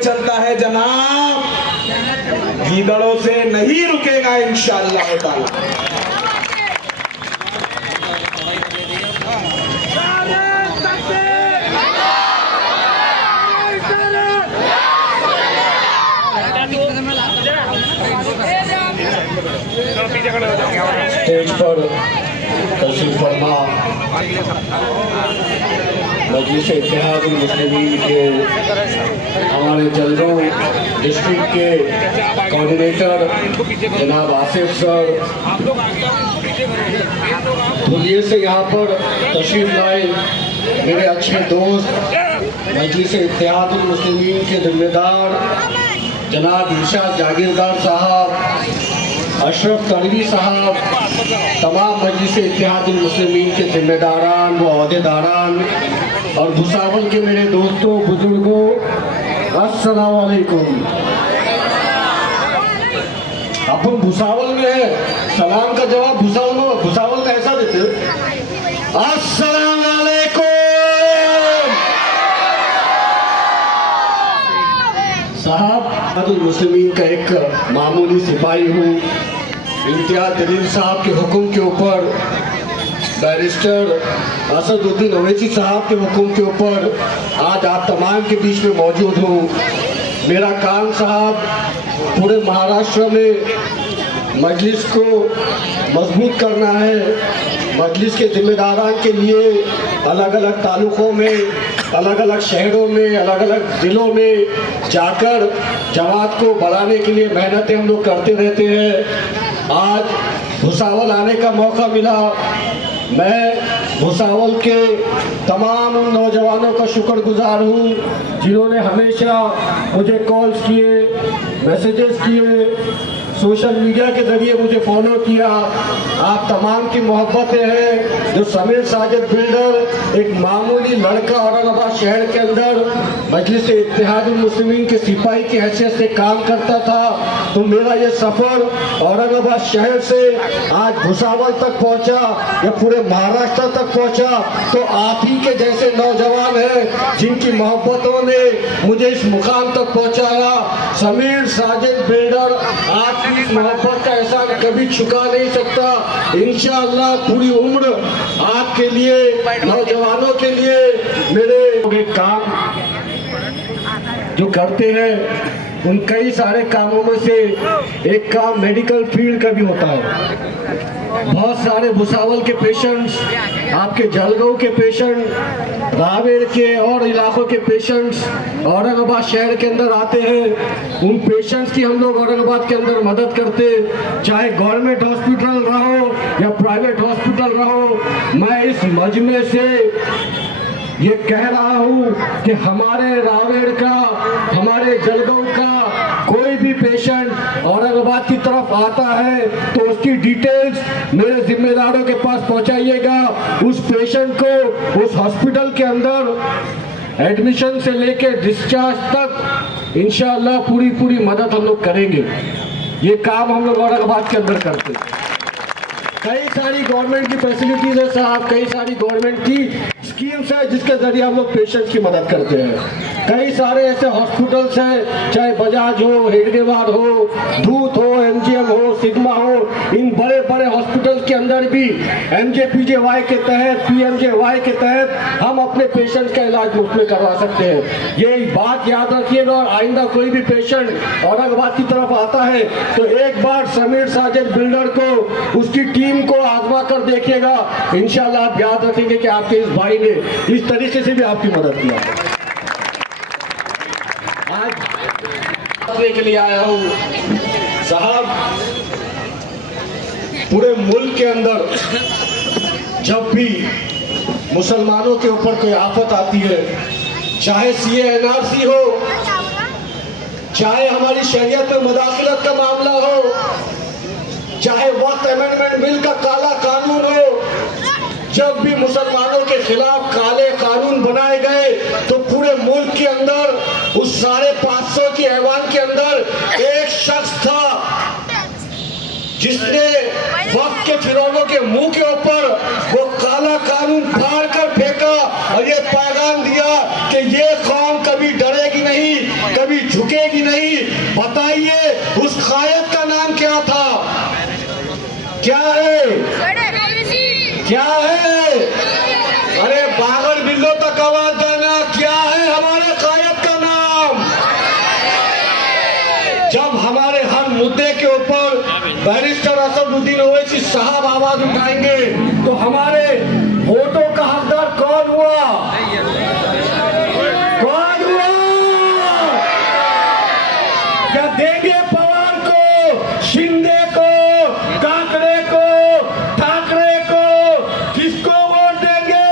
चलता है जनाब, गीदड़ों से नहीं रुकेगा इंशाअल्लाह ताला। स्टेज पर तशरीफ फरमा मजलिस इत्तेहादुल मुस्लिमीन के हमारे जलरों डिस्ट्रिक्ट के कोऑर्डिनेटर जनाब आसिफ सर धुलिये से यहाँ पर तशरीफ लाए, मेरे अच्छे दोस्त मजलिस इत्तेहादुल मुस्लिमीन के जिम्मेदार जनाब इरशाद जागीरदार साहब, अशरफ तनवी साहब, तमाम मजलिस इत्तेहादुल मुस्लिमीन के जिम्मेदारान व अहदेदारान और भुसावल के मेरे दोस्तों बुजुर्गों, अस्सलाम वालेकुम। अपन भुसावल में है, सलाम का जवाब भुसावल में ऐसा देते हो, अस्सलाम वालेकुम। साहब मुस्लिमीन का एक मामूली सिपाही हूँ। इम्तियाज जलील साहब के हुक्म के ऊपर, बैरिस्टर असदुद्दीन अवैसी साहब के हुक्म के ऊपर आज आप तमाम के बीच में मौजूद हूँ। मेरा काम साहब पूरे महाराष्ट्र में मजलिस को मजबूत करना है। मजलिस के जिम्मेदारान के लिए अलग अलग तालुकों में, अलग अलग शहरों में, अलग अलग ज़िलों में जाकर जमात को बढ़ाने के लिए मेहनतें हम लोग करते रहते हैं। आज भुसावल आने का मौका मिला। मैं भुसावल के तमाम उन नौजवानों का शुक्रगुजार हूँ जिन्होंने हमेशा मुझे कॉल्स किए, मैसेजेस किए, सोशल मीडिया के ज़रिए मुझे फॉलो किया। आप तमाम की मोहब्बतें हैं। जो समीर साजिद बिल्डर एक मामूली लड़का औरंगाबाद शहर के अंदर मजलिस इत्तेहादुल मुस्लिमीन के सिपाही की हैसियत से काम करता था, तो मेरा ये सफ़र औरंगाबाद शहर से आज भुसावल तक पहुंचा या पूरे महाराष्ट्र तक पहुंचा, तो आप ही के जैसे नौजवान हैं जिनकी मोहब्बतों ने मुझे इस मुकाम तक पहुंचाया। समीर साजिद बिल्डर आप इस मोहब्बत का एहसान कभी चुका नहीं सकता। इंशाअल्लाह पूरी उम्र आपके लिए, नौजवानों के लिए मेरे काम जो करते हैं उन कई सारे कामों में से एक काम मेडिकल फील्ड का भी होता है। बहुत सारे भुसावल के पेशेंट्स, आपके जलगांव के पेशेंट, रावेर के और इलाकों के पेशेंट्स औरंगाबाद शहर के अंदर आते हैं। उन पेशेंट्स की हम लोग औरंगाबाद के अंदर मदद करते, चाहे गवर्नमेंट हॉस्पिटल रहो या प्राइवेट हॉस्पिटल रहो। मैं इस मजमे से ये कह रहा हूँ कि हमारे रावेर का, हमारे जलगांव का कोई भी पेशेंट औरंगाबाद की तरफ आता है तो उसकी डिटेल्स मेरे जिम्मेदारों के पास पहुंचाइएगा। उस पेशेंट को उस हॉस्पिटल के अंदर एडमिशन से लेके डिस्चार्ज तक इंशाअल्लाह पूरी मदद हम लोग करेंगे। ये काम हम लोग औरंगाबाद के अंदर करते हैं। कई सारी गवर्नमेंट की फैसिलिटीज है साहब, कई सारी गवर्नमेंट की स्कीम्स है जिसके जरिए हम लोग पेशेंट्स की मदद करते हैं। कई सारे ऐसे हॉस्पिटल्स हैं, चाहे बजाज हो, हेडगेवार हो, धूत हो, एमजीएम हो, सिग्मा हो, इन बड़े बड़े हॉस्पिटल्स के अंदर भी एमजेपीजेवाई के तहत, पीएमजेवाई के तहत हम अपने पेशेंट्स का इलाज मुफ्त में करवा सकते हैं। ये बात याद रखिएगा और आइंदा कोई भी पेशेंट औरंगाबाद की तरफ आता है तो एक बार समीर साजिद बिल्डर को, उसकी टीम को आजमा कर देखिएगा। इंशाल्लाह आप याद रखेंगे कि आपके इस भाई ने इस तरीके से भी आपकी मदद किया। आज के लिए आया हूँ साहब, पूरे मुल्क के अंदर जब भी मुसलमानों के ऊपर कोई आफत आती है, चाहे सीए एनआरसी हो, चाहे हमारी शरीयत में मुदाखलत का मामला हो, चाहे वक्त अमेंडमेंट बिल का काला कानून हो, जब भी मुसलमानों के खिलाफ काले कानून बनाए गए तो पूरे मुल्क के अंदर उस 550 की ऐवान के अंदर एक शख्स था जिसने वक्त के फिरौनों के मुंह के ऊपर वो काला कानून फाड़ कर फेंका और ये पैगाम दिया कि ये कौम कभी डरेगी नहीं, कभी कभी झुकेगी नहीं। बताइए उस कायद का नाम क्या था? क्या है? क्या है? अरे बागर बिल्लो तक आवाज देना, क्या है हमारे कायद का नाम? जब हमारे हर मुद्दे के ऊपर बैरिस्टर असदुद्दीन ओवैसी साहब आवाज उठाएंगे तो हमारे वोटों का हकदार कौन हुआ? कौन हुआ? क्या देंगे पवार को, शिंदे को, काकड़े को, ठाकरे को? किसको वोट देंगे?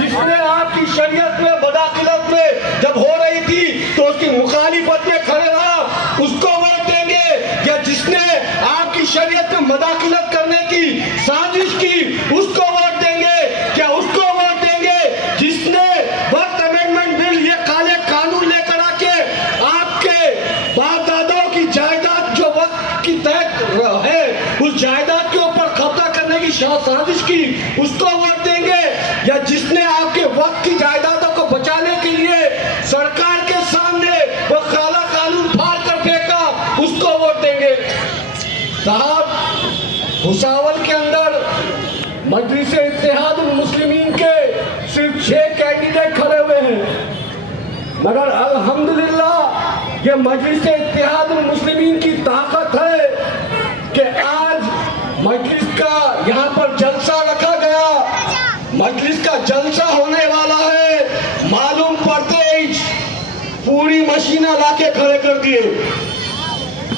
जिसने आपकी शरीयत में बदाखिलत में जब हो रही थी तो उसकी मुखालिफत में खड़े रहा, उसको वोट देंगे? या जिसने आपकी शरीयत में मदाखिलत करने की साजिश की, उसको वोट देंगे? क्या उसको वोट देंगे जिसने वक्त अमेंडमेंट बिल, ये काले कानून लेकर आके आपके बाप दादाओं की जायदाद जो वक्त की तय है उस जायदाद के ऊपर कब्जा करने की साजिश की, उसको वोट देंगे? या जिसने आपके वक्त की जायदादों को बचाने के लिए सरकार के सामने वो काला कानून फाड़ कर फेंका, उसको वोट देंगे? साहब, भुसावल के अंदर मजलिस इत्तेहादुल मुस्लिमीन के सिर्फ 6 कैंडिडेट खड़े हुए हैं, मगर अल्हम्दुलिल्लाह ये मजलिस इत्तेहादुल मुस्लिमीन की ताकत है कि आज मजलिस का यहाँ पर जलसा रखा गया। मजलिस का जलसा होने वाला है, मालूम पड़ते ही पूरी मशीना लाके खड़े कर दिए।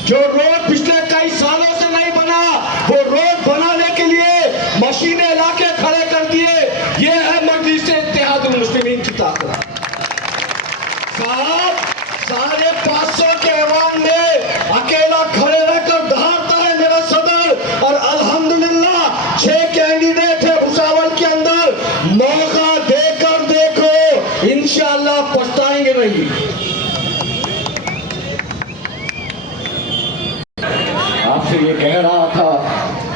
जो रोड पिछले कई सालों से नहीं बना वो रोड बनाने के लिए मशीनें लाके खड़े कर दिए। ये है मजलिस इत्तेहादुल मुस्लिमीन की ताकत। साहब, 550 के ऐवान में अकेला खड़े रहकर दहाड़ता है मेरा सदर, और अल्हम्दुलिल्लाह 6 कैंडिडेट है भुसावल के अंदर। मौका देकर देखो, इंशाअल्लाह पछताएंगे नहीं। आपसे ये कह रहा था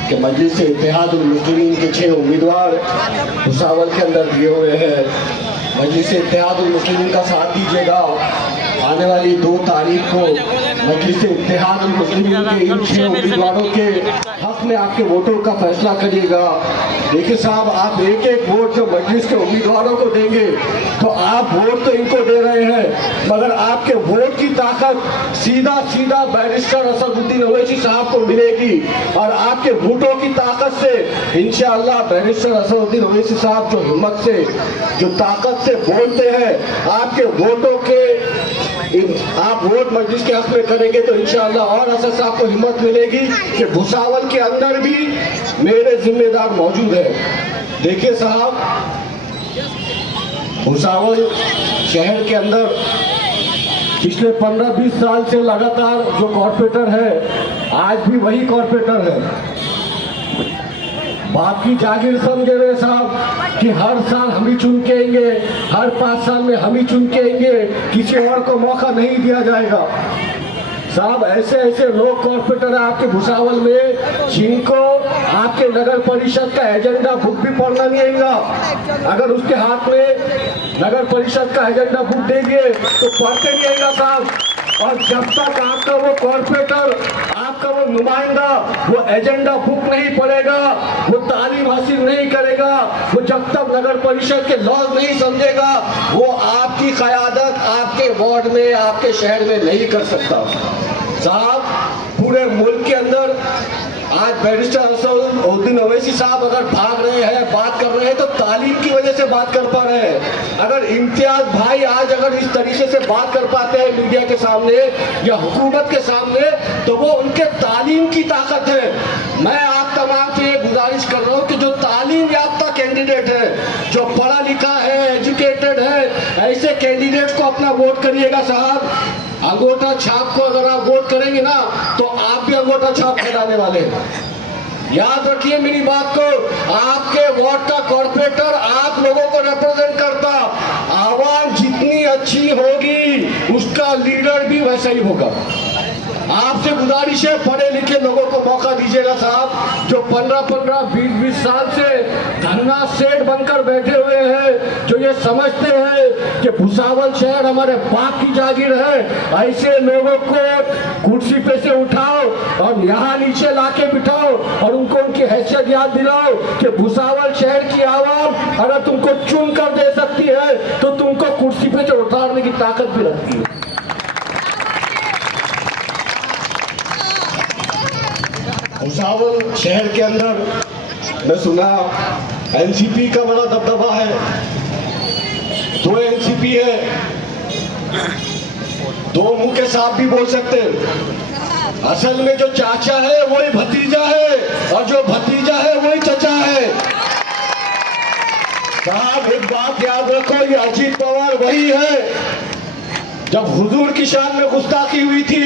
कि मजलिस इत्तेहादुल मुस्लिमीन के 6 उम्मीदवार भुसावल के अंदर दिए हुए हैं। मजलिस इत्तेहादुल मुस्लिमीन का साथ दीजिएगा। आने वाली 2 तारीख को मजलिस इत्तेहादुल मुस्लिमीन के इन 6 उम्मीदवारों के हक में आपके वोटों का फैसला करिएगा। देखिए साहब, आप एक एक वोट जो मजलिस के उम्मीदवारों को देंगे तो आप वोट तो इनको दे रहे हैं, मगर आपके वोट की ताकत सीधा सीधा बैरिस्टर असदुद्दीन ओवैसी साहब को मिलेगी। और आपके वोटों की ताकत से इंशाअल्लाह बैरिस्टर असदुद्दीन ओवैसी साहब जो हिम्मत से, जो ताकत से बोलते हैं, आपके वोटों के आप वोट मजलिस के हक में करेंगे तो इंशाअल्लाह और असद साहब को हिम्मत मिलेगी कि भुसावल के अंदर भी मेरे जिम्मेदार मौजूद है। देखिए साहब, भुसावल शहर के अंदर पिछले 15-20 साल से लगातार जो कॉर्पोरेटर है आज भी वही कॉर्पोरेटर है। बाप की जागीर समझे हुए साहब कि हर साल हम ही चुन के आएंगे, हर 5 साल में हम ही चुन के आएंगे, किसी और को मौका नहीं दिया जाएगा। साहब, ऐसे ऐसे लोग कॉर्पोरेटर है आपके भुसावल में जिनको आपके नगर परिषद का एजेंडा बुक भी पढ़ना नहीं आएगा। अगर उसके हाथ में नगर परिषद का एजेंडा बुक देंगे तो पढ़ते नहीं आएगा साहब। और जब तक आपका वो कॉर्पोरेटर, आपका वो नुमाइंदा वो एजेंडा बुक नहीं पढ़ेगा, वो तालीम हासिल नहीं करेगा, वो जब तक नगर परिषद के लॉज नहीं समझेगा, वो आपकी क़यादत आपके वार्ड में, आपके शहर में नहीं कर सकता। साहब, पूरे मुल्क के अंदर आज बैरिस्टर असदुद्दीन ओवैसी साहब अगर भाग रहे हैं, बात कर रहे हैं तो तालीम की वजह से बात कर पा रहे हैं। अगर इम्तियाज भाई आज अगर इस तरीके से बात कर पाते हैं मीडिया के सामने या हुकूमत के सामने तो वो उनके तालीम की ताकत है। मैं आप तमाम से ये गुजारिश कर रहा हूँ कि जो तालीम याफ्ता कैंडिडेट है, जो पढ़ा लिखा है, एजुकेटेड है, ऐसे कैंडिडेट को अपना वोट करिएगा साहब। अंगूठा छाप को अगर आप वोट करेंगे ना तो आप भी अंगूठा छाप फैलाने वाले हैं। याद रखिए मेरी बात को, आपके वार्ड का कॉर्पोरेटर आप लोगों को रिप्रेजेंट करता। आवाम जितनी अच्छी होगी उसका लीडर भी वैसा ही होगा। आपसे गुजारिश है, पढ़े लिखे लोगों को मौका दीजिएगा साहब, जो 15-15, 20-20 साल से धन्ना सेठ बनकर बैठे हुए हैं, जो ये समझते हैं कि भुसावल शहर हमारे बाप की जागीर है, ऐसे लोगों को कुर्सी पे से उठाओ और यहाँ नीचे लाके बिठाओ और उनको उनकी हैसियत याद दिलाओ कि भुसावल शहर की आवाम अगर तुमको चुन कर दे सकती है तो तुमको कुर्सी पे से उतारने की ताकत भी रखती है। भुसावल शहर के अंदर मैं सुना एनसीपी का बड़ा दबदबा है, 2 एनसीपी है, 2 मुंह के साफ भी बोल सकते हैं। असल में जो चाचा है वही भतीजा है और जो भतीजा है वही चचा है। साहब एक बात याद रखो, ये अजीत पवार वही है जब हुजूर की शान में गुस्ताखी हुई थी,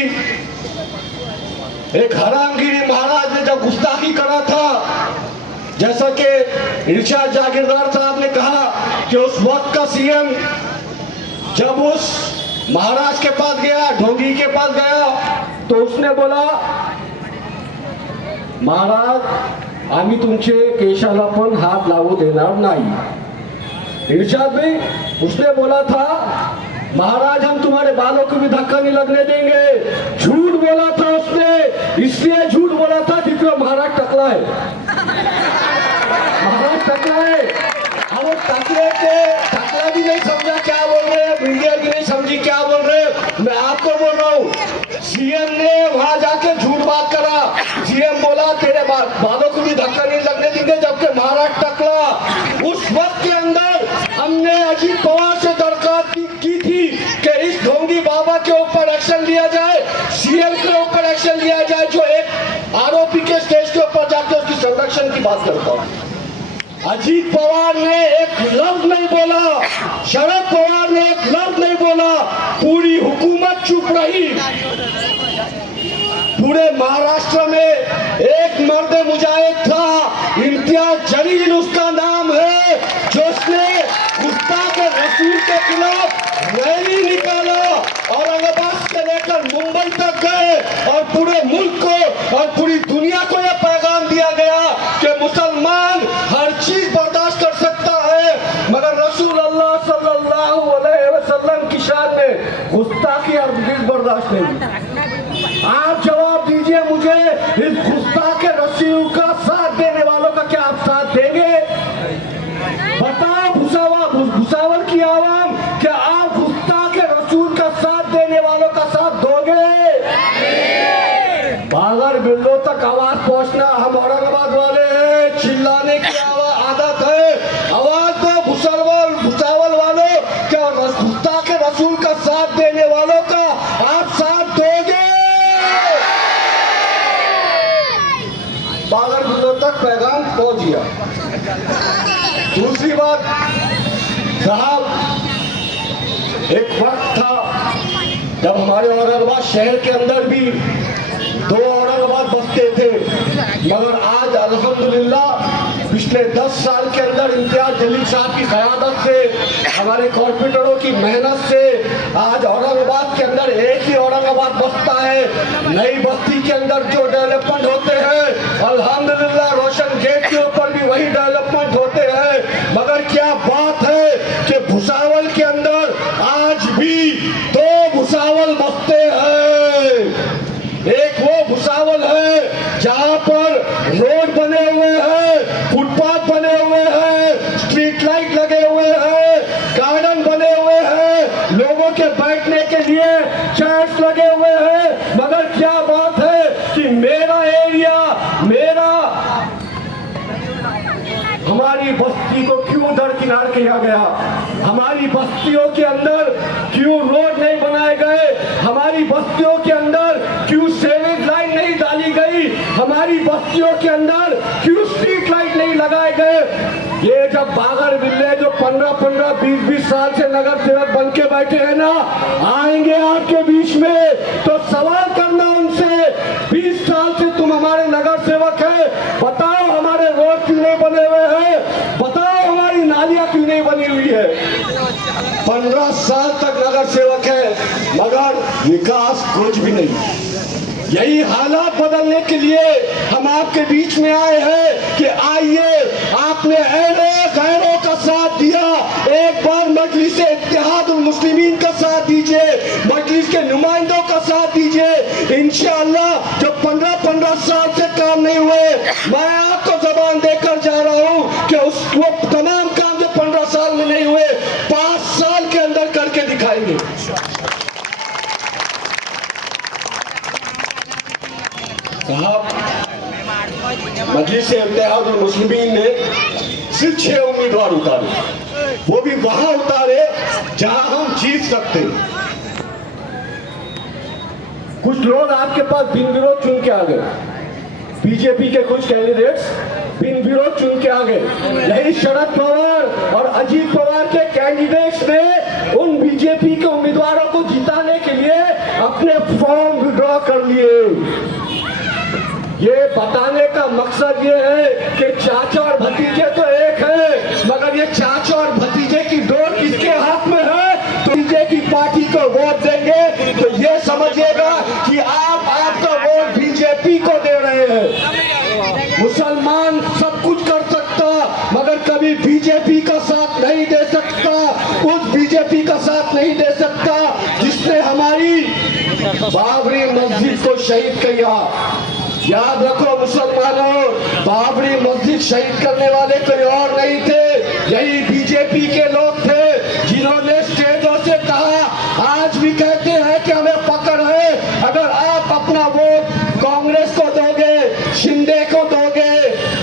एक हरामगिरी महाराज ने जब गुस्ताखी करा था, जैसा कि इरशाद जागीरदार साहब ने कहा कि उस वक्त का सीएम जब उस महाराज के पास गया, ढोंगी के पास गया, तो उसने बोला महाराज आम्ही तुमचे केशाला पण हात लावू देणार नहीं। इरशाद भाई उसने बोला था महाराज हम तुम्हारे बालों को भी धक्का नहीं लगने देंगे। झूठ बोला था उसने, इसलिए झूठ बोला था क्योंकि महाराज टकला है, महाराज टकला है। अब वो टकले के टकला भी नहीं समझा क्या बोल रहे हैं, मीडिया भी नहीं समझी क्या बोल रहे हैं। मैं आपको बोल रहा हूँ सीएम ने वहां जाके झूठ बात करा, सीएम बोला तेरे बालों को भी धक्का नहीं लगने देंगे, जबकि महाराज टकला। उस वक्त के अंदर हमने अजीत पवार से दरखास्त की थी कि इस ढोंगी बाबा के ऊपर एक्शन लिया जाए, सीएम के ऊपर एक्शन लिया जाए जो एक आरोपी के स्टेज के ऊपर जाकर उसकी संरक्षण की बात करता है। अजीत पवार ने एक लफ्ज नहीं बोला, शरद पवार ने एक लफ्ज नहीं बोला, पूरी हुकूमत चुप रही। पूरे महाराष्ट्र में एक मर्द मुजाहिद था, इम्तियाज जलील उसका नाम है, जो उसने गुस्ताख रसूल के खिलाफ रैली निकाला, औरंगाबाद से लेकर मुंबई तक गए और पूरे मुल्क को और पूरी दुनिया को यह पैगाम दिया गया कि मुसलमान हर चीज बर्दाश्त कर सकता है मगर रसूल अल्लाह सल्लल्लाहु अलैहि वसल्लम की शान में गुस्ताखी और बर्दाश्त नहीं। आप जवाब दीजिए मुझे, इस गुस्ताख रसूल का साथ देने वालों का क्या आप साथ देंगे? बताओ भुसावल की आवाम, क्या आप गुस्ताख रसूल का साथ देने वालों का साथ दोगे? बागर बिल्लो तक आवाज पहुंचना, हम औरंगाबाद वाले हैं, चिल्लाने की आदत है, आवाज दो भुसावल वालों, क्या गुस्ताख रसूल का साथ देने वालों का आप साथ दोगे? बागर बिल्लो तक पैगाम पहुंच गया। दूसरी बात साहब, एक वक्त था जब हमारे औरंगाबाद शहर के अंदर भी 2 औरंगाबाद बसते थे, मगर आज अल्हम्दुलिल्लाह पिछले 10 साल के अंदर इम्तियाज जलील साहब की क़यादत से, हमारे कॉर्पोरेटरों की मेहनत से आज औरंगाबाद के अंदर एक ही औरंगाबाद बसता है। नई बस्ती के अंदर जो डेवलपमेंट होते हैं अल्हम्दुलिल्लाह रोशन गेट के ऊपर भी वही डेवलपमेंट होते हैं, मगर क्या बात है कि भुसावल के अंदर आज भी 2 भुसावल बसते हैं। एक वो भुसावल है जहां पर रोड बने हुए हैं, फुटपाथ बने हुए हैं, स्ट्रीट लाइट लगे हुए हैं, गार्डन बने हुए हैं, लोगों के बैठने के लिए चेयर्स लगे हुए हैं, मगर क्या बात है कि मेरा एरिया, हमारी बस्ती को क्यों दरकिनार किया गया? हमारी बस्तियों के अंदर क्यों रोड नहीं बनाए गए? हमारी बस्तियों के अंदर क्यों सेवेज लाइन नहीं डाली गई? हमारी बस्तियों के अंदर क्यों स्ट्रीट लाइट नहीं लगाए गए? ये जब बागर बिल्ले जो 15-15, 20-20 साल से नगर सेवक बन के बैठे हैं ना, आएंगे आपके बीच में तो सवाल करना उनसे, 20 साल से तुम हमारे नगर सेवक है, बताओ हमारे रोड क्यों नहीं बने हुए हैं? बताओ हमारी नालियां क्यों नहीं बनी हुई है? 15 साल तक नगर सेवक है मगर विकास कुछ भी नहीं। यही हालात बदलने के लिए हम आपके बीच में आए हैं कि आइए, आपने गैरों का साथ दिया, एक बार मजलिस इत्तेहादुल मुस्लिमीन का साथ दीजिए, मजलिस के नुमाइंदों का साथ दीजिए। इंशाअल्लाह जो 15 साल से काम नहीं हुए, मैं आपको जबान देकर जा रहा हूं कि वो तमाम काम जो 15 साल में नहीं हुए 5 साल के अंदर करके दिखाएंगे। साहब, मजलिस इत्तेहादुल मुस्लिमीन ने सिर्फ 6 उम्मीदवार उतारे, वो भी वहां उतारे जहां हम जीत सकते हैं। कुछ लोग आपके पास बिन विरोध चुन के आ गए, बीजेपी के कुछ कैंडिडेट्स बिन विरोध चुन के आ गए। यही शरद पवार और अजीत पवार के कैंडिडेट्स ने उन बीजेपी के उम्मीदवारों को जिताने के लिए अपने फॉर्म विड्रॉ कर लिए। ये बताने का मकसद ये है कि चाचा और भतीजे तो एक है, मगर ये चाचा और भतीजे की डोर किसके हाथ में है? तो बीजेपी पार्टी को वोट देंगे तो ये समझिएगा कि आप आपका वोट बीजेपी को दे रहे हैं। मुसलमान सब कुछ कर सकता मगर कभी बीजेपी का साथ नहीं दे सकता, उस बीजेपी का साथ नहीं दे सकता जिसने हमारी बाबरी मस्जिद को शहीद किया। याद रखो मुसलमानों, बाबरी मस्जिद शहीद करने वाले कोई और नहीं थे, यही बीजेपी के लोग थे जिन्होंने स्टेजों से कहा, आज भी कहते हैं कि हमें पकड़ है, अगर आप अपना वोट कांग्रेस को दोगे, शिंदे को दोगे,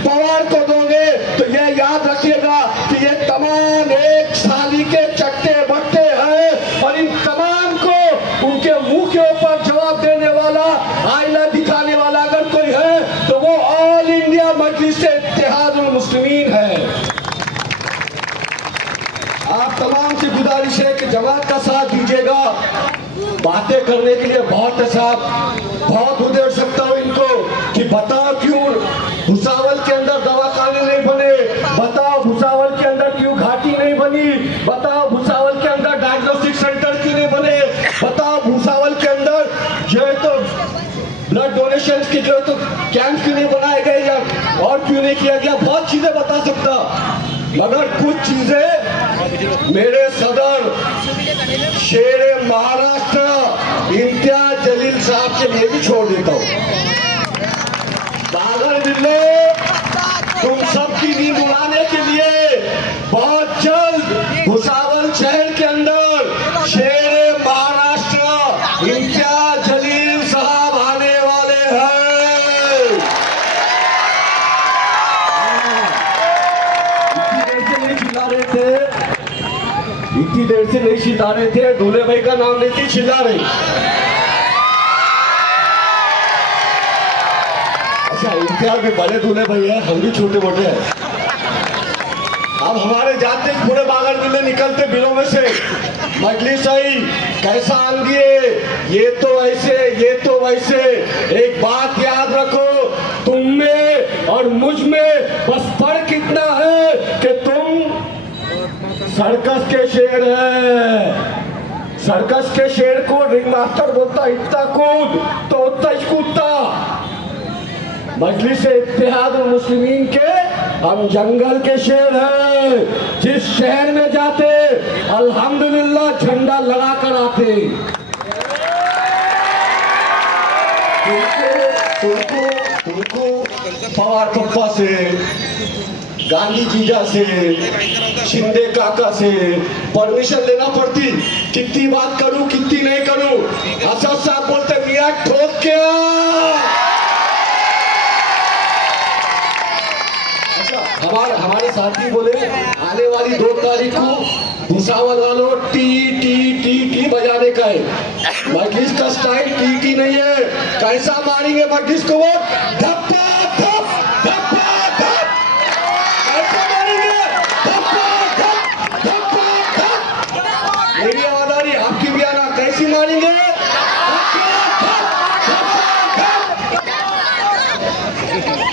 पवार को दोगे तो ये याद रखिएगा कि ये तमाम एक साली के चट्टे बट्टे हैं और इन तमाम को उनके मुंह के ऊपर जवाब देने वाला, आईना दिखाने वाला अगर कोई है तो वो ऑल इंडिया मजलिस इत्तेहादुल मुस्लिमीन है। आप तमाम से गुजारिश है कि जमात का साथ दीजिएगा। बातें करने के लिए बहुत है साहब, बहुत उधेड़ सकता हूं इनको कि बताओ क्यों भुसावल के अंदर दवाखाने नहीं बने, बताओ भुसावल के अंदर क्यों घाटी नहीं बनी, बताओ भुसावल के अंदर डायग्नोस्टिक सेंटर क्यों नहीं बने, बताओ भुसावल के अंदर जो है तो ब्लड डोनेशन के जो है तो कैंप क्यों नहीं बनाए गए या और क्यों नहीं किया गया। बहुत चीजें बता सकता मगर कुछ चीजें मेरे सदर शेरे महाराष्ट्र इम्तियाज जलील साहब के लिए भी छोड़ देता हूं। बागर बिल्लो, तुम सबकी नींद उड़ाने के लिए बहुत जल्द भुसावल शहर के अंदर शेरे महाराष्ट्र इम्तियाज जलील साहब आने वाले हैं। इतनी देर से नहीं चिल्ला रहे थे, दूल्हे भाई का नाम लेते चिल्ला रहे। अच्छा, इम्तियाज भी बड़े दूल्हे भाई हैं, हम भी छोटे मोटे हैं। अब हमारे जाते पूरे बागर मिले निकलते बिलों में से मजलिस आई, कैसा आंदिए, ये तो ऐसे, ये तो वैसे। एक बात याद रखो, तुम में और मुझ में बस फर्क इतना है कि तुम सर्कस के शेर है। सर्कस के शेर को रिंग मास्टर बोलता इतना कूद तो उतना ही कूदता। मजलिस इत्तेहादुल मुस्लिमीन के हम जंगल के शेर हैं, जिस शहर में जाते अल्हम्दुलिल्लाह झंडा लगा कर आते। तुमको पवार पप्पा से, गांधी जीजा से, शिंदे काका से परमिशन लेना पड़ती, कितनी बात करूं कितनी नहीं करूं। असद साहब बोलते मियां ठोक के हमारे साथी बोले आने वाली 2 तारीख को भुसावल वालों टी टी टी टी बजाने का है। मजलिस का स्टाइल टी टी नहीं है। कैसा मारेंगे मजलिस को वो? धप्पा धप धप्पा धप। कैसा मारेंगे? धप्पा धप धप्पा धप। मेरी आवाज आ रही, आपकी भी आना। कैसी मारेंगे?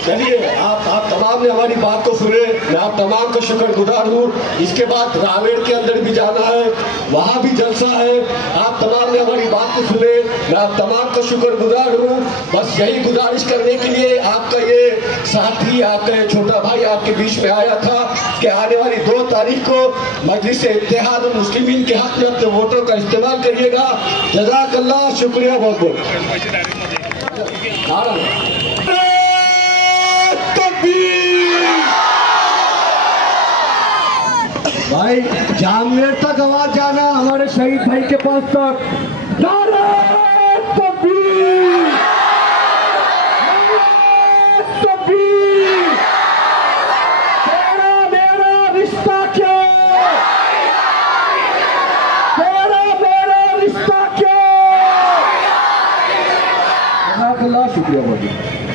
चलिए, आप तमाम ने हमारी बात को सुने, मैं आप तमाम का शुक्रगुजार हूँ। इसके बाद रावेर के अंदर भी जाना है, वहाँ भी जलसा है। आप तमाम ने हमारी बात को सुने, मैं आप तमाम का शुक्रगुजार हूँ। बस यही गुजारिश करने के लिए आपका ये साथी, आपका ये छोटा भाई आपके बीच में आया था कि आने वाली 2 तारीख को मजलिस इत्तेहाद मुस्लिमीन के हक में अपने वोटों का इस्तेमाल करिएगा। जज़ाकल्लाह, शुक्रिया बहुत बहुत। भाई जामनेर तक आवाज जाना, हमारे शहीद भाई के पास तक। नारे तकबीर, तकबीर। तेरा मेरा रिश्ता क्या, तेरा मेरा रिश्ता क्या। शुक्रिया बहुत।